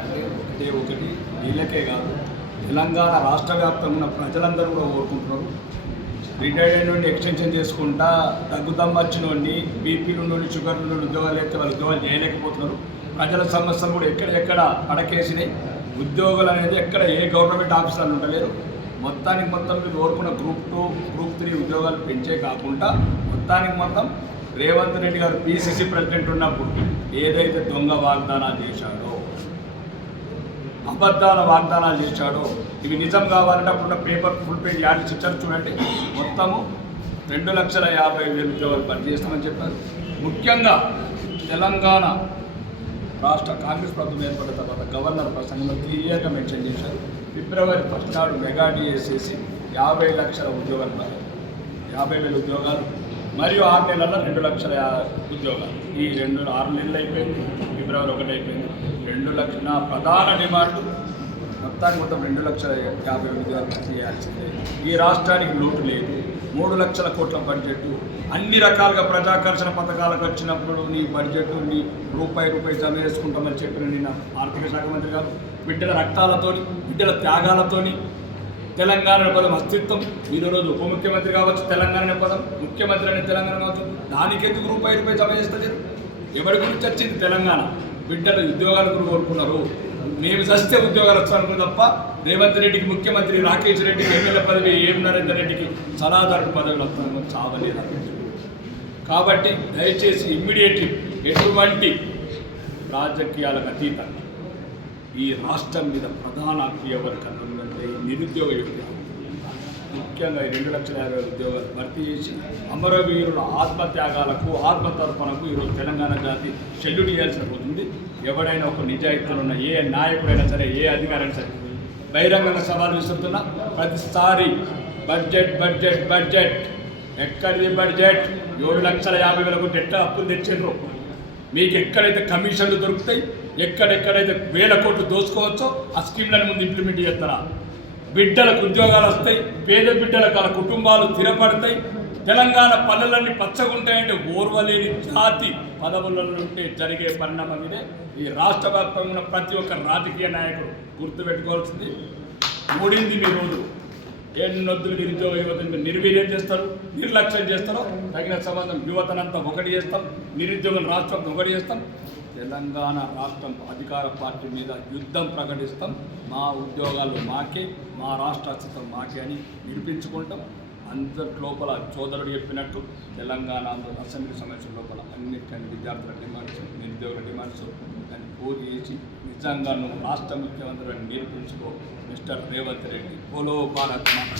అంటే ఒకటే ఒకటి వీళ్ళకే కాదు తెలంగాణ రాష్ట్ర వ్యాప్తంగా ఉన్న ప్రజలందరూ కూడా కోరుకుంటున్నారు. రిటైర్డ్ నుండి ఎక్స్టెన్షన్ చేసుకుంటా దగ్గుదమ్మ వచ్చిన వాడిని బీపీలు నుండి షుగర్ నుండి ఉద్యోగాలు అయితే వాళ్ళు ఉద్యోగాలు చేయలేకపోతున్నారు. ప్రజల సమస్యలు కూడా ఎక్కడెక్కడ అడకేసినాయి ఉద్యోగులు అనేది ఎక్కడ ఏ గవర్నమెంట్ ఆఫీసర్లు ఉండలేరు. మొత్తానికి మొత్తం మీరు కోరుకున్న గ్రూప్ టూ గ్రూప్ త్రీ ఉద్యోగాలు పెంచే కాకుండా మొత్తానికి మొత్తం రేవంత్ రెడ్డి గారు పీసీసీ ప్రెసిడెంట్ ఉన్నప్పుడు ఏదైతే దొంగ వాగ్దానాలు చేశాడో అబద్ధాల వాగ్దానాలు చేశాడో. ఇవి నిజం కావాలంటే అప్పుడున్న పేపర్ ఫుల్ పేజ్ యాడ్ ఇచ్చారు చూడండి. మొత్తము రెండు లక్షల యాభై వేల ఉద్యోగాలు పనిచేస్తామని చేస్తామని చెప్పారు. ముఖ్యంగా తెలంగాణ రాష్ట్ర కాంగ్రెస్ ప్రభుత్వం ఏర్పడిన తర్వాత గవర్నర్ ప్రసంగంలో క్లియర్గా మెన్షన్ చేశారు. ఫిబ్రవరి ఫస్ట్ నాడు మెగా డిఎస్సేసి యాభై లక్షల ఉద్యోగాలు యాభై వేల ఉద్యోగాలు. మరియు ఆరు నెలల్లో రెండు లక్షల ఉద్యోగాలు. ఈ రెండు ఆరు నెలలు అయిపోయింది. ఫిబ్రవరి ఒకటి అయిపోయింది. రెండు లక్షల నా ప్రధాన డిమాండ్. మొత్తానికి మొత్తం రెండు లక్షల యాభై వేల ఉద్యోగాలు చేయాల్సిందే. ఈ రాష్ట్రానికి లోటు లేదు. మూడు లక్షల కోట్ల బడ్జెట్ అన్ని రకాలుగా ప్రజాకర్షణ పథకాలకు వచ్చినప్పుడు నీ బడ్జెట్ నీ రూపాయి రూపాయి జమ చేసుకుంటామని చెప్పిన నిన్న ఆర్థిక శాఖ మంత్రి గారు బిడ్డల రక్తాలతోని బిడ్డల త్యాగాలతోని తెలంగాణ పదం అస్తిత్వం. ఈరోజు రోజు ఉప ముఖ్యమంత్రి కావచ్చు తెలంగాణ పదం ముఖ్యమంత్రి అనే తెలంగాణ కావచ్చు దానికి ఎందుకు రూపాయి రూపాయి జమ చేస్తలేదు? ఎవరి గురించి వచ్చింది తెలంగాణ? బిడ్డలు ఉద్యోగాలు కూడా కోరుకున్నారు. మేము చస్తే ఉద్యోగాలు వస్తాను తప్ప రేవంత్ రెడ్డికి ముఖ్యమంత్రి రాకేష్ రెడ్డికి ఎమ్మెల్యే పదవి ఏం నరేందర్ రెడ్డికి సలహాదారు పదవులు వస్తాను చావలేదు కాబట్టి దయచేసి ఇమ్మీడియట్లీ ఎటువంటి రాజకీయాలకు అతీతంగా ఈ రాష్ట్రం మీద ప్రధాన ఎవరికన్నా ఉందంటే ఈ నిరుద్యోగ యువత ముఖ్యంగా ఈ రెండు లక్షల యాభై ఉద్యోగాలు భర్తీ చేసి అమరవీరుల ఆత్మత్యాగాలకు ఆత్మతర్పణకు ఈరోజు తెలంగాణ జాతి షెడ్యూల్ చేయాల్సిన పోతుంది. ఎవడైనా ఒక నిజాయితీలో ఉన్న ఏ నాయకుడైనా సరే ఏ అధికారైనా సరే బహిరంగంగా సవాలు విసురుతున్నా ప్రతిసారి బడ్జెట్ బడ్జెట్ బడ్జెట్ ఎక్కడిది బడ్జెట్? ఏడు లక్షల యాభై వేల కోట్లు ఎట్లా అప్పులు తెచ్చిండ్రు. మీకు ఎక్కడైతే కమిషన్లు దొరుకుతాయి ఎక్కడెక్కడైతే వేల కోట్లు దోసుకోవచ్చో ఆ స్కీమ్లను ముందు ఇంప్లిమెంట్ చేస్తారా? బిడ్డలకు ఉద్యోగాలు వస్తాయి పేద బిడ్డలకు వాళ్ళ కుటుంబాలు స్థిరపడతాయి. తెలంగాణ పల్లెలన్నీ పచ్చగుంటాయంటే ఓర్వలేని జాతి పదవులలో ఉంటే జరిగే పరిణామం ఇదే. ఈ రాష్ట్ర వ్యాప్తంగా ప్రతి ఒక్క రాజకీయ నాయకుడు గుర్తుపెట్టుకోవాల్సింది మూడింది మీ రోజు ఎన్నొద్దులు నిరుద్యోగ యువతను మీరు నిర్వీర్యం చేస్తారు నిర్లక్ష్యం చేస్తారో తగిన సంబంధం యువతనంతా ఒకటి చేస్తాం నిరుద్యోగం రాష్ట్రం ఒకటి చేస్తాం. తెలంగాణ రాష్ట్రం అధికార పార్టీ మీద యుద్ధం ప్రకటిస్తాం. మా ఉద్యోగాలు మాకే మా రాష్ట్ర అస్తిత్వం మాకే అని నిరూపించుకుంటాం. అందరి లోపల సోదరుడు చెప్పినట్టు తెలంగాణ ఆంధ్ర అసెంబ్లీ సమస్యల లోపల అన్నిటికీ విద్యార్థుల డిమాండ్స్ నిరుద్యోగుల డిమాండ్స్ దాన్ని పూర్తి చేసి నిజంగా నువ్వు రాష్ట్ర ముఖ్యమంత్రిని నేర్పించుకో మిస్టర్ రేవంత్ రెడ్డి. పోలో భారత్ మాత.